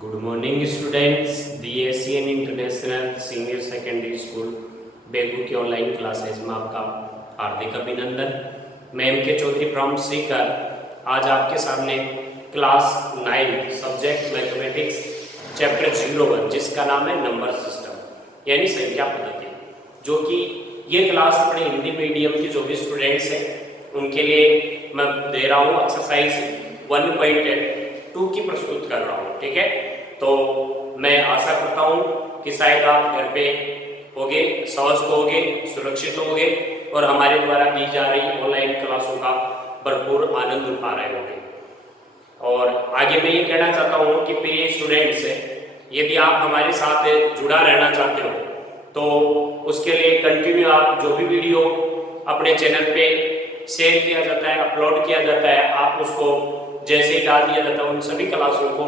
Good morning students, DSCN international senior secondary school बेगू की online classes में आपका हार्दिक अभिनंदन। मैं MK चौधरी फ्रॉम सीकर आज आपके सामने क्लास 9 सब्जेक्ट मैथमेटिक्स चैप्टर 01 जिसका नाम है नंबर सिस्टम यानी संख्या पद्धति, जो कि ये क्लास अपने हिंदी मीडियम के जो भी स्टूडेंट्स हैं उनके लिए मैं दे रहा हूँ। एक्सरसाइज 1.2 की प्रस्तुत कर रहा हूँ। ठीक है, तो मैं आशा करता हूँ कि शायद आप घर पे होगे, स्वस्थ होगे, सुरक्षित होगे और हमारे द्वारा दी जा रही ऑनलाइन क्लासों का भरपूर आनंद उठा रहे होंगे। और आगे मैं ये कहना चाहता हूँ कि प्रिय स्टूडेंट्स, यदि आप हमारे साथ जुड़ा रहना चाहते हो तो उसके लिए कंटिन्यू आप जो भी वीडियो अपने चैनल पे शेयर किया जाता है, अपलोड किया जाता है, आप उसको जैसे ही डाल दिया जाता है उन सभी क्लासों को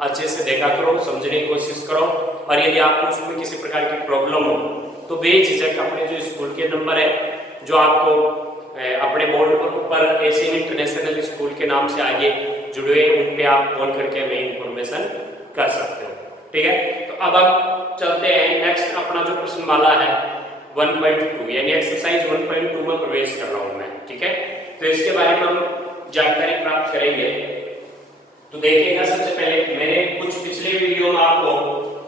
अच्छे से देखा करो, समझने की कोशिश करो। और यदि आपको उसमें किसी प्रकार की प्रॉब्लम हो तो बेझिझक अपने जो स्कूल के नंबर है जो आपको अपने बोर्ड पर ऊपर एशियन इंटरनेशनल स्कूल के नाम से आगे जुड़े उन पे आप कॉल करके हमें इंफॉर्मेशन कर सकते हो। ठीक है, तो अब आप चलते हैं नेक्स्ट अपना जो प्रश्नमाला है 1.2 यानी एक्सरसाइज 1.2 में प्रवेश कर रहा हूं मैं। ठीक है, तो इसके बारे में हम जानकारी प्राप्त करेंगे। तो देखिएगा, सबसे पहले मैंने कुछ पिछले वीडियो में आपको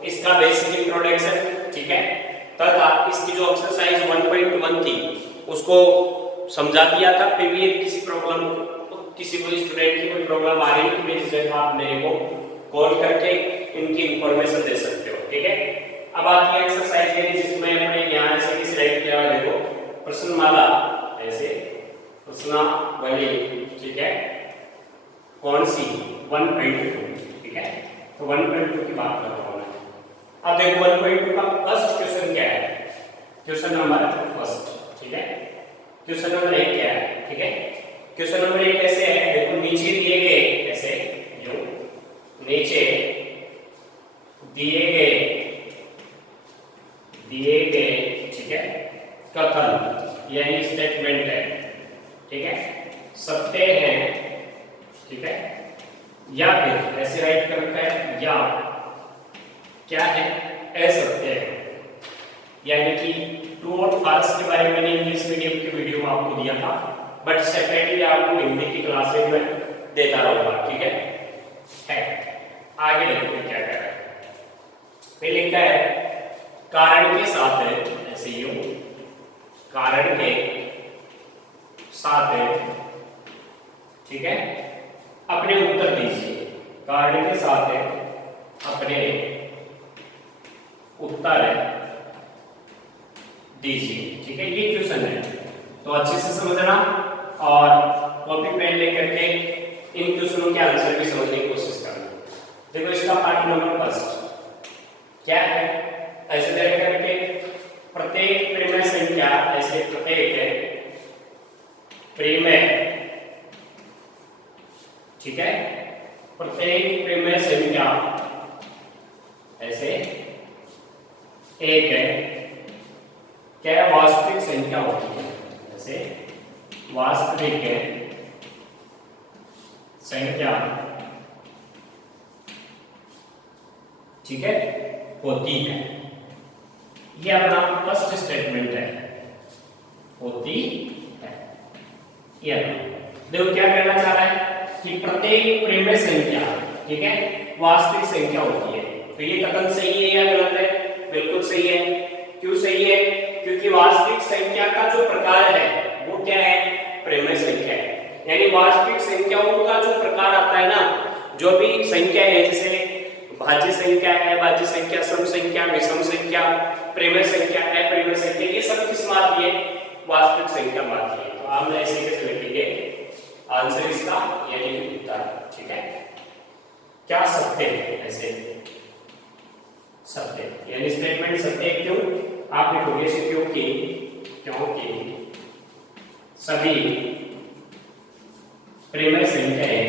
इसका बेसिक इंट्रोडक्शन, ठीक है, तथा इसकी जो एक्सरसाइज 1.1 थी उसको समझा दिया था। फिर भी किसी प्रॉब्लम, किसी कोई स्टूडेंट की कोई प्रॉब्लम आ रही है जिससे आप मेरे को कॉल करके इनकी इंफॉर्मेशन दे सकते हो। ठीक है, अब आती है एक्सरसाइज यानी जिसमें अपने यहाँ से भी सिलेक्ट किया हुआ, देखो प्रश्नमाला ऐसे प्रश्नावली। ठीक है, कौन सी 1.2। ठीक है, तो 1.2 की बात कर रहा हूं मैं। अब देखो 1.2 का फर्स्ट क्वेश्चन क्या है, क्वेश्चन नंबर फर्स्ट। ठीक है, क्वेश्चन नंबर 1 क्या है। ठीक है, क्वेश्चन नंबर 1 कैसे है, देखो नीचे दिए गए ऐसे जो नीचे दिए गए ठीक है कथन यानी स्टेटमेंट है। ठीक है, सत्य है। ठीक है, या फिर ऐसे राइट करता है या क्या है, असत्य है। यानी कि ट्रू और फॉल्स के बारे में मैंने इंग्लिश मीडियम की वीडियो में आपको दिया था, बट सेपरेटली आपको हिंदी की क्लासेज में देता रहूंगा। ठीक है, आगे देखो क्या कह रहा है। फिर लिखा है कारण के साथ है, ऐसे यूं कारण के साथ है। ठीक है, अपने उत्तर दीजिए। कारण के साथ है अपने उत्तर दीजिए। ठीक है, ये क्वेश्चन है तो अच्छे से समझना और कॉपी पेन लेकर के इन क्वेश्चनों के आंसर भी समझने की कोशिश करना। देखो इसका पार्ट नंबर फर्स्ट क्या है, ऐसे दे करके प्रत्येक प्रेमय संख्या, ऐसे प्रत्येक प्रेमय, ठीक है, प्रत्येक प्रेमय संख्या ऐसे एक है क्या वास्तविक संख्या होती है, ऐसे वास्तविक संख्या, ठीक है, होती है। ये अपना फर्स्ट स्टेटमेंट है, होती है। ये देखो क्या कहना चाह रहा है कि प्रत्येक प्रेमय संख्या, ठीक है, वास्तविक संख्या होती है। तो ये कथन सही है या गलत है? बिल्कुल सही है। क्यों सही है? क्योंकि वास्तविक संख्या का जो प्रकार है वो क्या है, प्रेमय संख्या है। यानी वास्तविक संख्याओं का जो प्रकार आता है ना, जो भी संख्या है, जैसे भाज्य संख्या, अभाज्य संख्या, सम संख्या, विषम संख्या, प्रेमय संख्या, अप्रेमय संख्या, ये सब किस में आती है, वास्तविक संख्या में आती है। तो आप ऐसे कैसे लिखेंगे आंसर इसका यानी उत्तर। ठीक है, क्या सत्य है, ऐसे सत्य यानी स्टेटमेंट सत्य है। क्यों आप लिखोगे इसे, क्योंकि सभी प्रेमय संख्याएं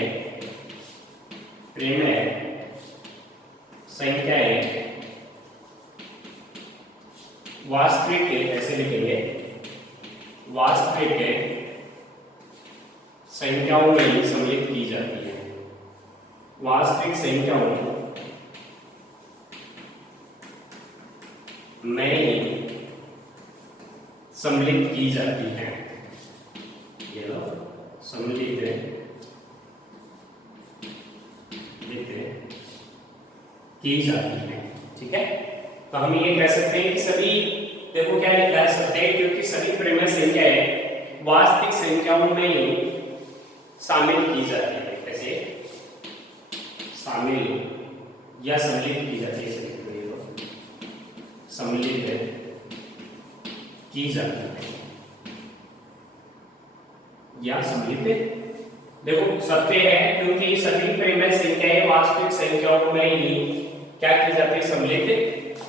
वास्तविक, ऐसे लिखेंगे वास्तविक संख्याओं में सम्मिलित की जाती है। वास्तविक संख्याओं में ही सम्मिलित की जाती है। ये लो, सम्मिलित की जाती है। ठीक है, तो हम ये कह सकते हैं कि सभी, देखो क्या लिखा है, सकते हैं क्योंकि सभी परिमेय संख्याएं वास्तविक संख्याओं में ही शामिल की जाती है। कैसे शामिल या सम्मिलित की जाती है, सम्मिलित की जाती है या सम्मिलित, देखो सत्य है क्योंकि सभी परिमेय संख्याएं वास्तविक संख्याओं में ही क्या की जाती है, सम्मिलित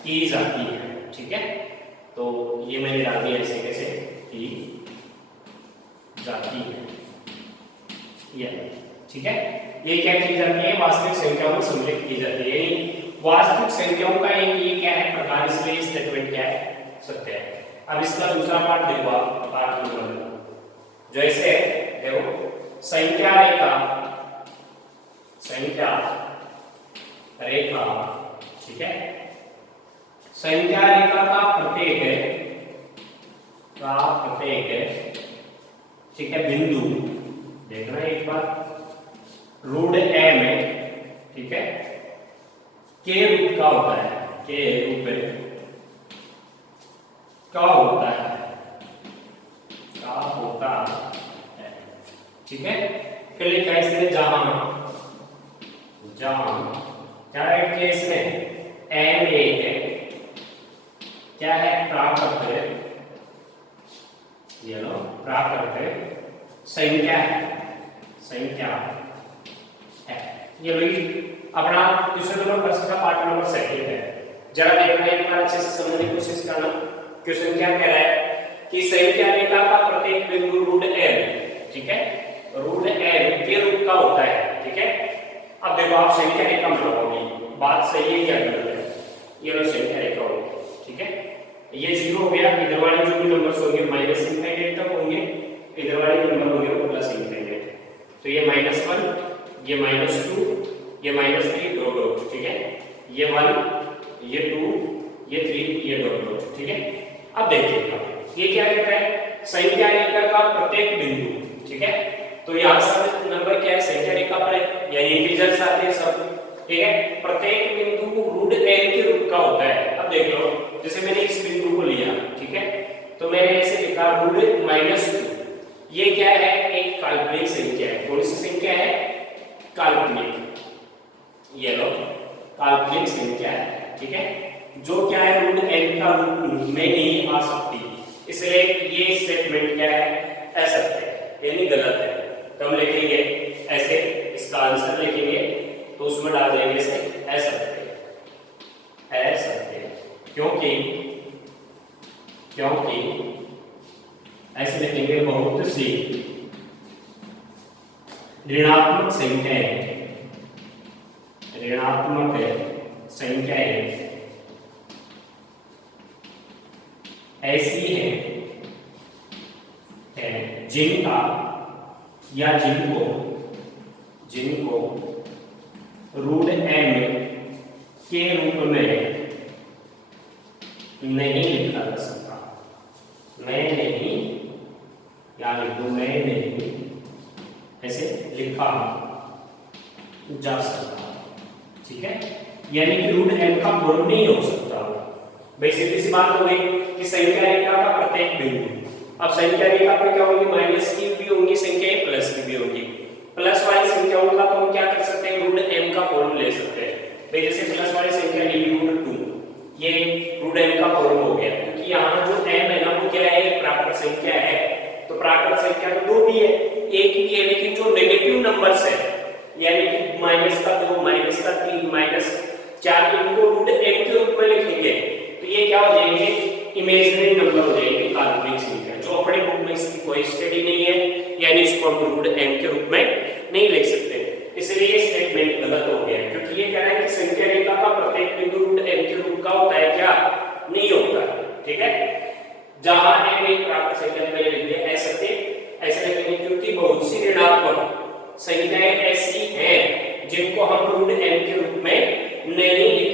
की जाती है। ठीक है, तो ये मैंने डाल दिया ऐसे, कैसे की जाती है ये। ठीक है, ये क्या की जाती है, वास्तविक संख्याओं में सम्मिलित की जाती है, यानी वास्तविक संख्याओं का एक ये क्या है प्रकार, इसलिए स्टेटमेंट क्या है, सत्य है। अब इसका दूसरा पार्ट देखो आप, पार्ट नंबर जो ऐसे देखो, संख्या रेखा, संख्या रेखा, ठीक है, संख्या रेखा का प्रत्येक ठीक है बिंदु, देखना एक बार, रूट ए में, ठीक है, के रूप का होता है, के रूप का होता है, ठीक है। फिर लिखा है इसने जहां, जहां क्या है केस में एम एक है, क्या है प्राकृत, ये लो प्राकृत संख्या है, संख्या है। ये लो अपना क्वेश्चन नंबर फर्स्ट का पार्ट नंबर सेकंड है, जरा देखना एक बार अच्छे से समझने की कोशिश करना। क्वेश्चन क्या कह रहा है कि संख्या रेखा का प्रत्येक बिंदु रूट एल, ठीक है, रूट एल के रूप का होता है। ठीक है, अब देखो आप संख्या रेखा बनाओगे, बात सही है क्या गलत है, ये लो संख्या रेखा होगी। ठीक है, ये जीरो हो गया, इधर वाले जो भी नंबर्स होंगे माइनस इंफिनिटी तक होंगे, इधर वाले जो नंबर होंगे वो प्लस इंफिनिटी। तो ये -1, ये -2, ये -3 डॉट डॉट, ठीक है, ये 1, ये 2, ये 3, ये डॉट डॉट। ठीक है, अब देखिए ये क्या कहता है, संख्या रेखा का प्रत्येक बिंदु, ठीक है, तो यहाँ सब नंबर क्या है, संख्या रेखा पर है या इंटीजर्स आते हैं सब, ठीक है, प्रत्येक बिंदु रूट एन के रूप का होता है। अब देख लो, जैसे मैंने इस बिंदु को लिया, ठीक है, तो मैंने ऐसे लिखा रूट -2, ये क्या है, एक काल्पनिक संख्या है। कौन सी संख्या है, काल्पनिक, ये लो काल्पनिक संख्या है। ठीक है, जो क्या है रूट एन का रूप में नहीं आ सकती, इसलिए ये स्टेटमेंट क्या है, असत्य है, यानी गलत है। तो हम लिखेंगे ऐसे, इसका आंसर लिखेंगे तो उसमें डाल देंगे से असत्य, असत्य, क्योंकि ऐसे लिखेंगे बहुत सी ऋणात्मक संख्याएं ऐसी है जिनका या जिनको रूट एम के रूप में नहीं लिखा जा सकता, मैं नहीं, या लिख दो मैं नहीं, ऐसे लिखा जा सकता। ठीक है, यानी कि रूट एम का फॉर्म नहीं हो सकता। बेसिकली सी बात हो गई कि संख्या रेखा का प्रत्येक बिंदु, अब संख्या रेखा पर क्या होगी, माइनस की भी होंगी संख्याएं, प्लस की भी होगी। प्लस वाली संख्याओं का तो हम क्या कर सकते हैं, रूट एम का फॉर्म ले सकते हैं। भाई जैसे प्लस वाली संख्या ली √2, ये रूट एम का फॉर्म हो गया, क्योंकि यहाँ जो एम है ना वो क्या है, प्राकृत संख्या है। तो प्राकृत संख्या तो 2 भी है, 1 भी है, लेकिन जो नेगेटिव नंबर्स है, यानी कि -2, -3, -4, इनको रूट एम के रूप में लिखेंगे तो ये क्या हो जाएंगे, इमेजिनरी नंबर हो जाएंगे, काल्पनिक संख्या, जो अपने बुक में इसकी कोई स्टडी नहीं है, यानी इसको हम रूट एम के रूप में नहीं लिख सकते। इसलिए ये स्टेटमेंट गलत हो गया, क्योंकि ये कह रहा है कि संख्या रेखा का प्रत्येक बिंदु रूट एम के रूप का होता है, क्या नहीं होता। ठीक है, जहां एम एक प्राकृत संख्या में लिख दिया है सत्य, ऐसे लिखेंगे क्योंकि बहुत सी ऋणात्मक संख्याएं ऐसी हैं जिनको हम रूट एम के रूप में नहीं लिख,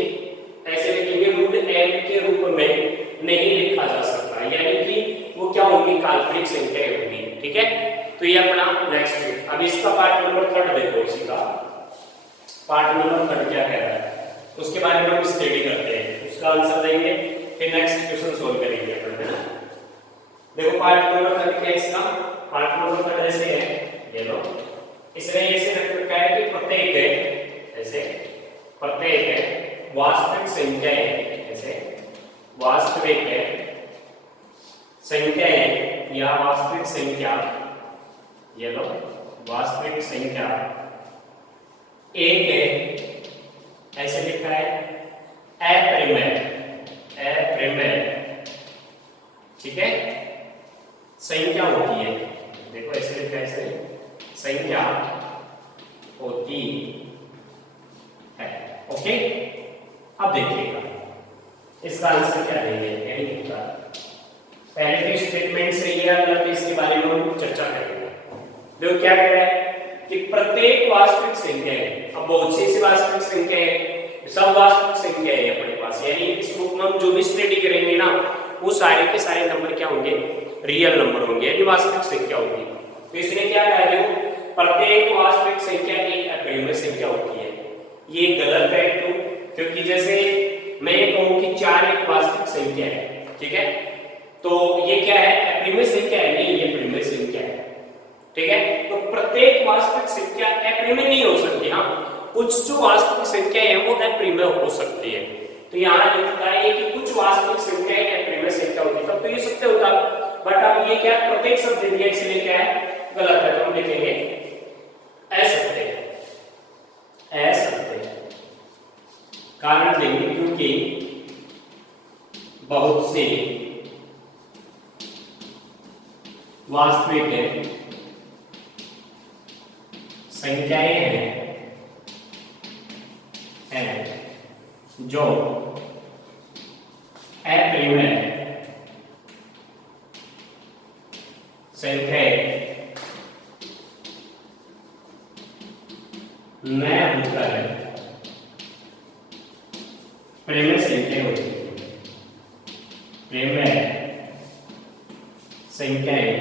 ऐसे लिखेंगे रूट एम के रूप में काल्पनिक संख्याएं होंगी। ठीक है, तो ये अपना नेक्स्ट। अब इसका पार्ट नंबर 3 देखो, इसी का पार्ट नंबर 3 क्या कह रहा है उसके बारे में हम स्टडी करते हैं, उसका आंसर देंगे, फिर नेक्स्ट क्वेश्चन सोल्व करेंगे अपन, है ना। देखो पार्ट नंबर 3 क्या है इसका, पार्ट नंबर 3 ऐसे है, ये लो, इसने ऐसे रख रखा है कि प्रत्येक है, ऐसे प्रत्येक है वास्तविक संख्या है, ऐसे वास्तविक है संख्या है या वास्तविक संख्या, ये लो वास्तविक संख्या एक है, ऐसे लिखा है अप्रिमेय, अप्रिमेय, ठीक है, संख्या होती है, देखो ऐसे लिखा है, ऐसे संख्या होती है। ओके, अब देखिएगा इसका आंसर क्या देंगे, यानी पहले के स्टेटमेंट से ये मतलब इसके बारे में हम चर्चा करेंगे। देखो क्या कह रहा है कि प्रत्येक वास्तविक संख्या है, अब बहुत सी वास्तविक संख्या है, सब वास्तविक संख्या है अपने पास, यानी इस बुक में हम जो भी स्टडी करेंगे ना वो सारे के सारे नंबर क्या होंगे, रियल नंबर होंगे, यानी वास्तविक संख्या होगी। तो इसने क्या कहा है, प्रत्येक वास्तविक संख्या एक अप्रिमेय संख्या होती है। ये गलत है, क्यों? क्योंकि जैसे मैं ये कहूं कि 4 एक वास्तविक संख्या है, ठीक है, तो ये क्या है, अप्रिमेय संख्या है, नहीं ये अप्रिमेय संख्या है, ठीक है। तो प्रत्येक वास्तविक संख्या अप्रिमेय नहीं हो सकती, हाँ कुछ जो वास्तविक संख्या है वो अप्रिमेय हो सकती है। तो यहाँ लिखा है कि कुछ वास्तविक संख्याएं अप्रिमेय संख्या होती है, तब तो ये सत्य होता, बट अब ये क्या प्रत्येक शब्द दिया, इसलिए क्या है गलत है, तो हम लिखेंगे असत्य, असत्य। कारण देंगे क्योंकि बहुत से वास्तविक संख्याएं हैं जो अप्रिमेय संख्याएं न होकर प्रेमय संख्या होती है, प्रेमय संख्याएं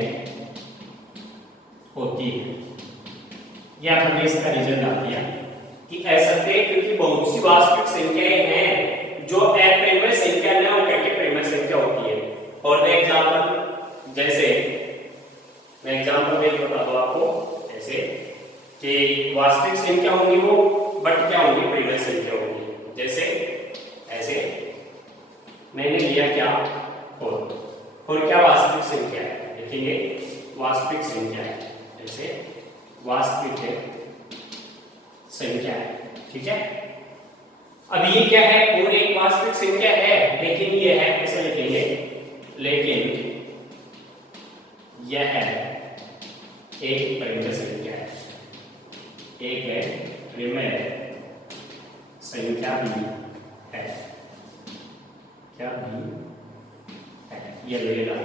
होती है। यह आपने इसका रिजल्ट आ दिया कि असत्य, क्योंकि बहुत सी वास्तविक संख्याएं हैं जो अप्रेमय संख्या न होकर के प्रेमय संख्या होती है। और एग्जाम्पल, जैसे मैं एग्जाम्पल दे बता दूं आपको, ऐसे कि वास्तविक संख्या होगी वो, बट क्या होगी, प्रेमय संख्या होगी। जैसे ऐसे मैंने लिया क्या, और क्या वास्तविक संख्या है, देखेंगे वास्तविक संख्या है, ऐसे वास्तविक है संख्या है, ठीक है। अब ये क्या है, पूरी एक वास्तविक संख्या है, लेकिन ये है, ऐसे लिखेंगे, लेकिन यह है एक प्रेमय संख्या है, एक है प्रेमय संख्या भी है, क्या भी है, ये लेगा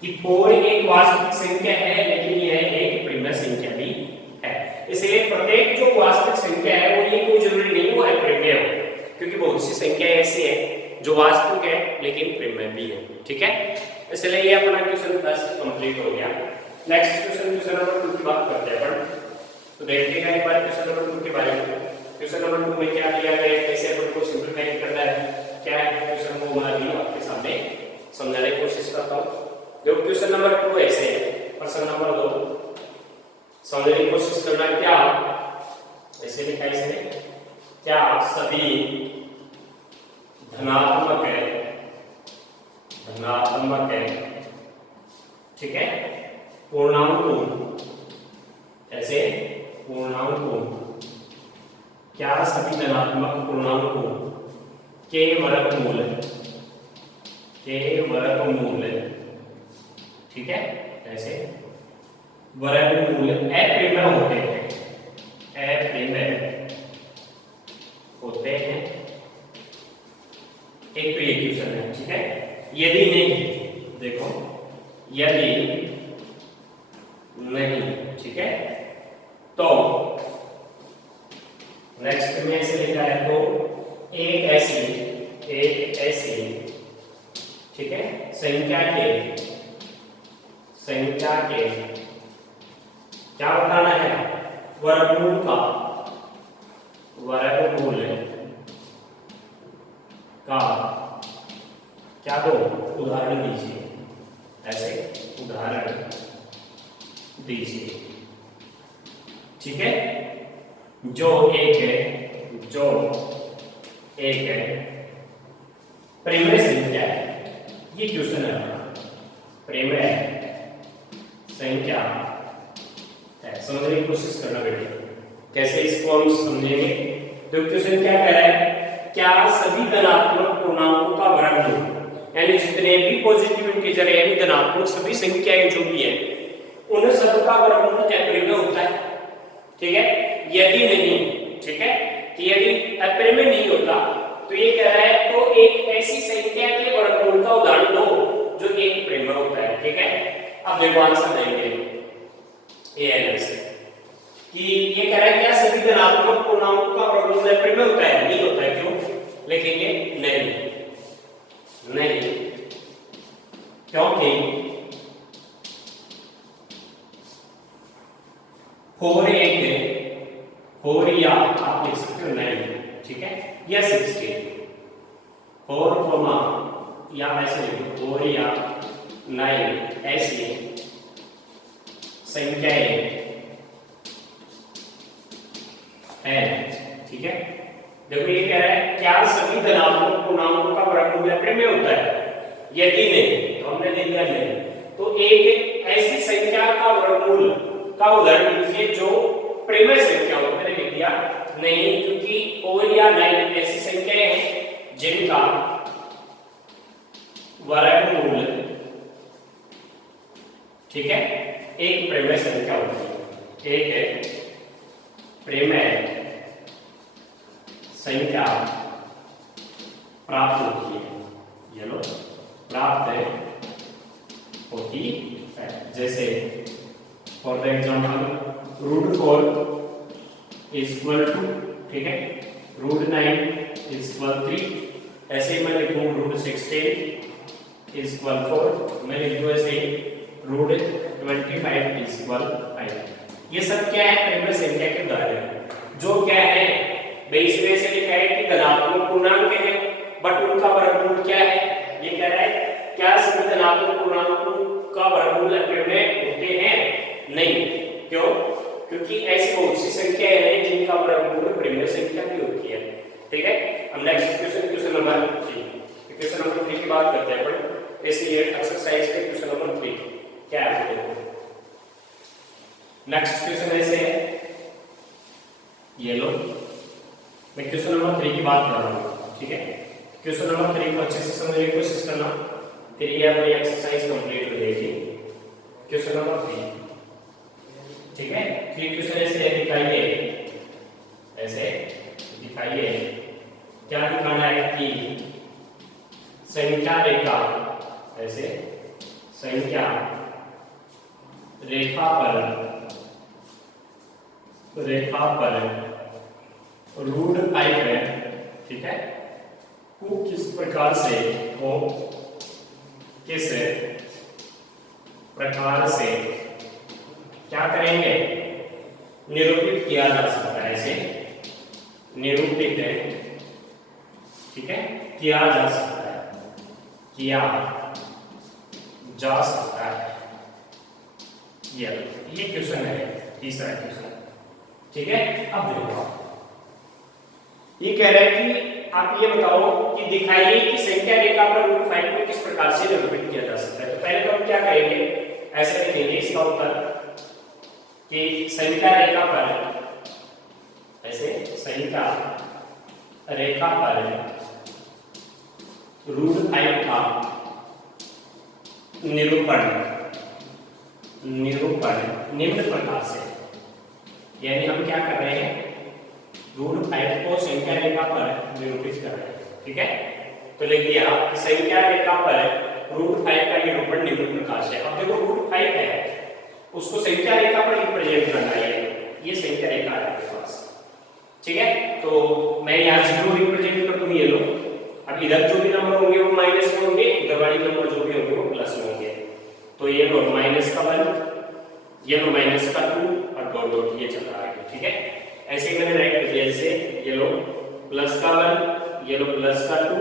कि फोर एक वास्तविक संख्या है, लेकिन यह एक प्रेमय संख्या भी है। इसलिए प्रत्येक जो वास्तविक संख्या है वो ये कोई जरूरी नहीं वो अप्रेमय हो, क्योंकि बहुत सी संख्या ऐसी है जो वास्तविक है लेकिन प्रेमय भी है, ठीक है। इसलिए ये अपना क्वेश्चन 10 कंप्लीट हो गया। नेक्स्ट क्वेश्चन नंबर 2 की बात करते हैं अपन, तो देखिएगा एक बार क्वेश्चन नंबर 2 के बारे में। क्वेश्चन नंबर 2 में क्या दिया गया है, कैसे अपन को सिंपलीफाई करना है, क्या है क्वेश्चन वो मैं अभी आपके सामने समझाने की कोशिश करता हूँ। देखो क्वेश्चन नंबर 2 ऐसे है, प्रश्न नंबर 2 समझने की कोशिश करना, क्या ऐसे लिखा है इसने, क्या सभी धनात्मक है, धनात्मक है, ठीक है, पूर्णांकों, ऐसे पूर्णांकों, क्या सभी धनात्मक पूर्णांकों के वर्गमूल, के वर्गमूल, ठीक है, ऐसे वर्गमूल अप्रिमेय होते हैं, अप्रिमेय होते हैं, एक तो ये क्वेश्चन है, ठीक है। यदि नहीं, देखो यदि नहीं, ठीक है, तो नेक्स्ट में ऐसे लिखा है, तो एक ऐसी, ठीक है, संख्या के संख्या के क्या बताना है, वर्गमूल का क्या दो, उदाहरण दीजिए, ऐसे उदाहरण दीजिए। ठीक है, जो एक है परिमेय संख्या है, ये क्वेश्चन है अपना, परिमेय संख्या है। समझने की कोशिश करना बेटे, कैसे इसको हम समझेंगे। तो क्वेश्चन क्या कह रहा है, क्या सभी धनात्मक पूर्णांकों का वर्गमूल, यानी जितने भी पॉजिटिव इंटीजर है, यानी धनात्मक सभी संख्याएं जो भी है, उन सब का वर्गमूल परिमेय होता है। ठीक है, यदि नहीं, ठीक है, कि यदि परिमेय नहीं होता तो ये कह रहा है तो एक ऐसी संख्या के वर्गमूल का उदाहरण दो जो एक परिमेय होता है। ठीक है, अब देखो आंसर देंगे ए से कि ये कह रहा है क्या सभी धनात्मक पूर्णांकों का वर्गमूल परिमेय होता है, नहीं होता है। क्यों लिखेंगे, नहीं, क्योंकि 4 या आप लिख सकते हो 9, ठीक है, या 16, 4 या ऐसे लिखो 4 या 9 ऐसी संख्याएं है। ठीक है, देखो ये कह रहा है क्या सभी धनात्मक पूर्णांकों का वर्गमूल परिमेय होता है, यदि नहीं तो हमने ले लिया नहीं, तो एक ऐसी संख्या का वर्गमूल का उदाहरण दीजिए जो परिमेय संख्या हो। मैंने लिख दिया नहीं, क्योंकि 4 या 9 ऐसी संख्याएं हैं जिनका वर्गमूल, ठीक है, एक परिमेय संख्या होती है, एक परिमेय संख्या प्राप्त होती है, ये लो प्राप्त होती है। जैसे for the example √4 is equal to, ठीक है, √9 इज इक्वल 3, ऐसे मैं लिखूं √16 इज इक्वल 4, मैं लिखूं ऐसे √25 इज इक्वल 5। ये सब क्या है, परिमेय संख्या के उदाहरण, जो क्या है इसमें से लिखा है कि धनात्मक पूर्णांक है, बट उनका वर्गमूल क्या है, ये कह रहा है क्या सभी धनात्मक पूर्णांकों का वर्गमूल परिमेय होते हैं, नहीं। क्यों, क्योंकि ऐसी बहुत सी संख्याएं हैं जिनका वर्गमूल परिमेय संख्या भी होती है। ठीक है, हम नेक्स्ट क्वेश्चन नंबर 3 की बात करते हैं अपन, ऐसे ये एक्सरसाइज के क्वेश्चन नंबर 3 क्या है। नेक्स्ट क्वेश्चन ऐसे है, ये लो, मैं क्वेश्चन नंबर 3 की बात कर रहा हूँ। ठीक है, क्वेश्चन नंबर 3 को अच्छे से समझने की कोशिश करना, फिर ये अपनी एक्सरसाइज कंप्लीट हो जाएगी। क्वेश्चन नंबर 3, ठीक है, फिर क्वेश्चन ऐसे दिखाइए, ऐसे दिखाइए, क्या दिखाना है कि संख्या रेखा, ऐसे संख्या रेखा पर √5 है, ठीक है, को किस प्रकार से क्या करेंगे, निरूपित किया जा सकता है, ऐसे निरूपित है, ठीक है, किया जा सकता है, ये क्वेश्चन है, तीसरा क्वेश्चन। ठीक है, अब देखो ये कह रहा है कि आप ये बताओ कि दिखाइए कि संख्या रेखा पर √5 को किस प्रकार से निरूपित किया जा सकता है। तो पहले तो हम क्या करेंगे, ऐसे लिखेंगे इसका उत्तर कि संख्या रेखा पर, ऐसे संख्या रेखा पर √5 का निरूपण निम्न प्रकार से, यानी हम क्या कर रहे हैं, √5 को संख्या रेखा पर निरूपित कर रहे हैं। ठीक है, तो लिख दिया कि संख्या रेखा पर √5 का निरूपण निम्न प्रकार से। अब देखो √5 है, उसको संख्या रेखा पर रिप्रेजेंट करना है, ये संख्या रेखा है आपके पास। ठीक है, तो मैं यहाँ 0 रिप्रेजेंट कर दूं, ये लो, अब इधर जो भी नंबर होंगे वो माइनस में होंगे, उधर वाले नंबर जो भी होंगे वो प्लस में होंगे। तो तो ये लो माइनस का 1, ये लो माइनस का 2 और डॉट डॉट ये चल रहा है, ठीक है। ऐसे ही मैंने राइट कर दिया, जैसे ये लो प्लस का 1, ये लो प्लस का 2।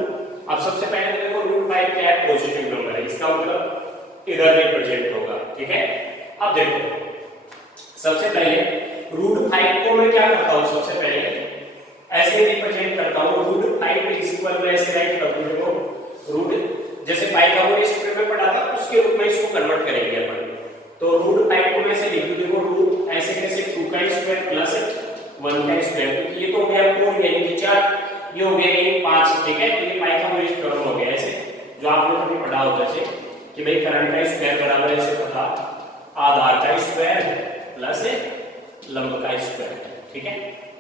अब सबसे पहले तो देखो रूट 5 क्या है, पॉजिटिव नंबर है, इसका मतलब इधर रिप्रेजेंट होगा, ठीक है। अब देखो सबसे पहले रूट 5 को मैं क्या करता हूँ, सबसे पहले ऐसे रिप्रेजेंट करता हूँ, रूट 5 इज इक्वल में ऐसे राइट कर दूं, देखो रूट जैसे पाइथागोरस थ्योरम में पढ़ा था उसके रूप में इसको कन्वर्ट करेंगे अपन। तो रूट 5 को मैं ऐसे लिख दूं, देखो रूट ऐसे कैसे 2 का स्क्वायर प्लस 1 का स्क्वायर, तो ये तो हो गया 4 यानी कि 4, ये हो गया ये 5, ठीक है। तो ये पाइथागोरस थ्योरम हो गया ऐसे, जो आप लोगों ने पढ़ा होता है कि भाई करंट का स्क्वायर बराबर है, इसे पता आधार का स्क्वायर प्लस लंब का स्क्वायर, ठीक है।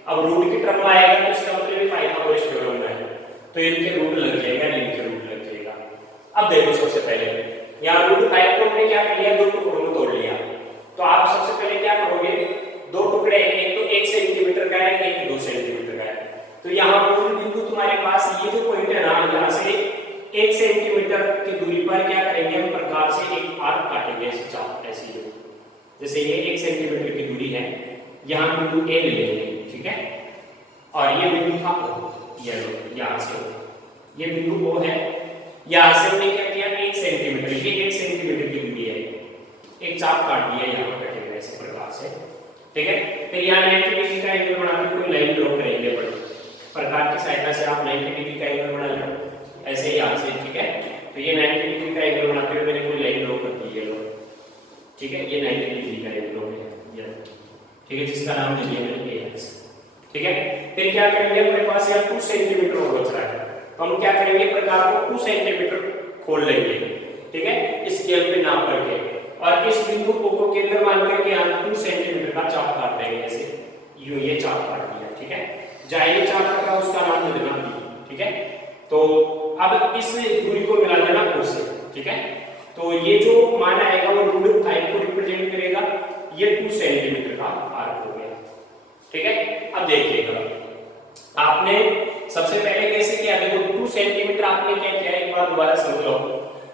अब रूट की टर्म आएगा तो इसका मतलब ये पाइथागोरस थ्योरम है, तो इनके रूट लग जाएगा, इनके रूट लग जाएगा। अब देखो सबसे पहले यहाँ रूट 5 को हमने क्या कर लिया, 2 टुकड़ों में तोड़ लिया। तो आप सबसे पहले क्या करोगे, 2 टुकड़े, एक तो 1 सेंटीमीटर का है, एक 2 सेंटीमीटर का है। तो यहाँ मूल बिंदु तुम्हारे पास ये जो पॉइंट है ना, यहाँ से 1 सेंटीमीटर की दूरी पर क्या करेंगे हम, प्रकार से एक आर्क काटेंगे ऐसे चाप, ऐसी जैसे ये 1 सेंटीमीटर की दूरी है, यहाँ बिंदु ए ले लेंगे, ठीक है। और ये बिंदु था ये लो, यहाँ से ये बिंदु ओ है, यहाँ से हमने क्या किया 1 सेंटीमीटर, ये 1 सेंटीमीटर की दूरी है, एक चाप काट दिया, यहाँ पर कटेगा इस प्रकार से, ठीक है। फिर यहाँ 90 डिग्री का एंगल बनाकर कोई लाइन ड्रॉ करेंगे, प्रकार की सहायता से आप 90 डिग्री का एंगल बना लो ऐसे यहाँ से, ठीक है। तो ये 90 डिग्री का एंगल बनाते हुए मैंने कोई लाइन ड्रॉ कर दी है, ठीक है। ये 90 डिग्री का एंगल हो गया, ठीक है, जिसका नाम दे दिया मैंने ए, ठीक है। फिर क्या करेंगे, अपने पास यहाँ 2 सेंटीमीटर और बच रहा है, तो हम क्या करेंगे, प्रकार को 2 सेंटीमीटर खोल लेंगे, ठीक है, स्केल पे नाप करके, और इस बिंदु को केंद्र मान करके यहाँ 2 सेंटीमीटर का चाप काट देंगे ऐसे, यूं ये चाप काट दिया, ठीक है। जहाँ ये चाप कटा उसका नाम दे देना, ठीक है। तो अब इस दूरी को मिला देना उससे, ठीक है। तो ये जो मान आएगा वो रूट 5 को रिप्रेजेंट करेगा, ये 2 सेंटीमीटर का आर्क हो गया, ठीक है। अब देखिएगा आपने सबसे पहले कैसे किया, देखो 2 सेंटीमीटर आपने क्या किया, एक बार दोबारा समझ लो,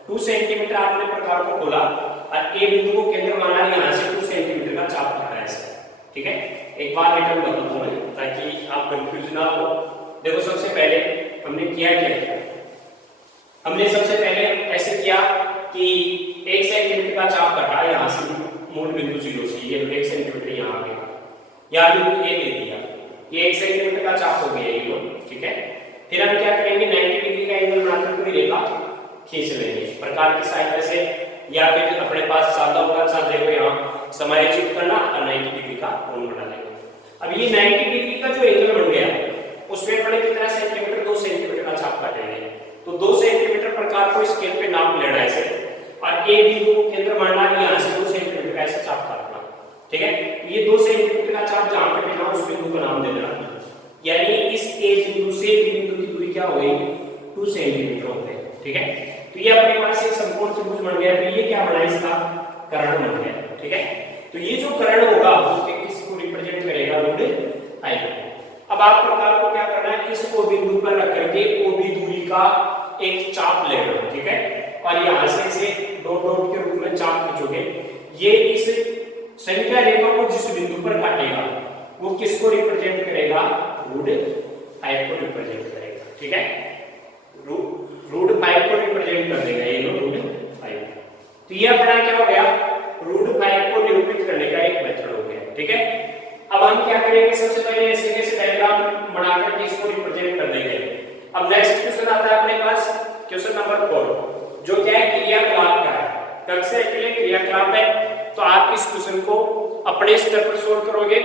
2 सेंटीमीटर आपने प्रकार को खोला और ए बिंदु को केंद्र माना, यहाँ से 2 सेंटीमीटर का चाप काटा ऐसे, ठीक है। एक बार रिटर्न बताता हूं मैं ताकि आप कंफ्यूज ना हो। देखो सबसे पहले हमने किया क्या, हमने सबसे पहले ऐसे किया कि 1 सेंटीमीटर का चाप काटा, यहाँ से मूल बिंदु 0 से ये 1 सेंटीमीटर यहाँ आ गया, यहाँ बिंदु ए दे दिया, ये 1 सेंटीमीटर का चाप हो गया ये लो, ठीक है। फिर हम क्या करेंगे, 90 डिग्री का एंगल बनाकर कोई रेखा खींच लेंगे प्रकार की सहायता से, या फिर अपने पास सादा होगा, सादे को यहाँ समायोजित करना और 90 डिग्री का कोण बना लेंगे। अब ये 90 डिग्री का जो एंगल बन गया उसमें अपने कितना सेंटीमीटर, 2 सेंटीमीटर का चाप काटेंगे, तो 2 सेंटीमीटर प्रकार को स्केल पे नाप लेना ऐसे, और ए बिंदु को केंद्र मानना, यहाँ से 2 सेंटीमीटर का ऐसे चाप काटना, ठीक है। ये 2 सेंटीमीटर का चाप जहां कटेगा उस बिंदु का नाम दे देना, यानी इस ए बिंदु से बी बिंदु की दूरी क्या हो गई, 2 सेंटीमीटर हो गई, ठीक है। तो ये अपने पास एक समकोण त्रिभुज बन गया, तो ये क्या बना, इसका कर्ण बन गया, ठीक है। तो ये जो कर्ण होगा वो किसको रिप्रेजेंट करेगा, रूट 5। अब आप प्रकार को क्या करना है, इस ओ बिंदु पर रख करके ओ बी दूरी का एक चाप लेना, ठीक है, और यहां से इसे डॉट डॉट के रूप में चाप खींचोगे, ये इस संख्या रेखा को जिस बिंदु पर काटेगा वो किसको रिप्रेजेंट करेगा, रूट 5 को रिप्रेजेंट करेगा, ठीक है। रूट 5 को रिप्रेजेंट कर देगा ये रूट 5। तो ये अपना क्या हो गया, रूट 5 को निरूपित करने का एक मेथड हो गया, ठीक है। अब हम क्या करेंगे, सबसे पहले ऐसे कैसे डायग्राम बनाकर के इसको रिप्रेजेंट कर देंगे। अब नेक्स्ट क्वेश्चन आता है अपने पास, क्वेश्चन नंबर 4, जो क्या है, क्रियाकलाप का है, कक्षा के लिए क्रियाकलाप है। तो आप इस क्वेश्चन को अपने स्तर पर सोल्व करोगे,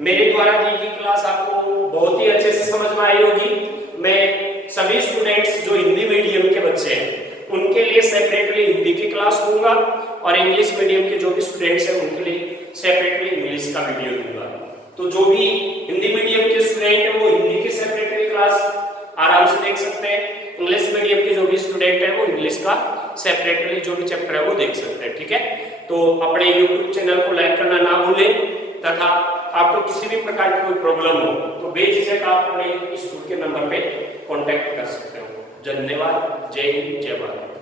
मेरे द्वारा दी गई क्लास आपको बहुत ही अच्छे से समझ में आई होगी। मैं सभी स्टूडेंट्स जो हिंदी मीडियम के बच्चे हैं उनके लिए सेपरेटली हिंदी की क्लास दूंगा, और इंग्लिश मीडियम के जो भी स्टूडेंट्स हैं उनके लिए सेपरेटली इंग्लिश का वीडियो दूंगा। तो जो भी हिंदी मीडियम के स्टूडेंट हैं वो हिंदी की सेपरेटली क्लास आराम से देख सकते हैं, इंग्लिश मीडियम के जो भी स्टूडेंट हैं वो इंग्लिश का सेपरेटली जो भी चैप्टर है वो देख सकते हैं, ठीक है। तो अपने YouTube चैनल को लाइक करना ना भूलें, तथा आपको किसी भी प्रकार की कोई प्रॉब्लम हो तो बेझिझक आप अपने स्कूल के नंबर पे कांटेक्ट कर सकते हो। धन्यवाद, जय हिंद, जय भारत।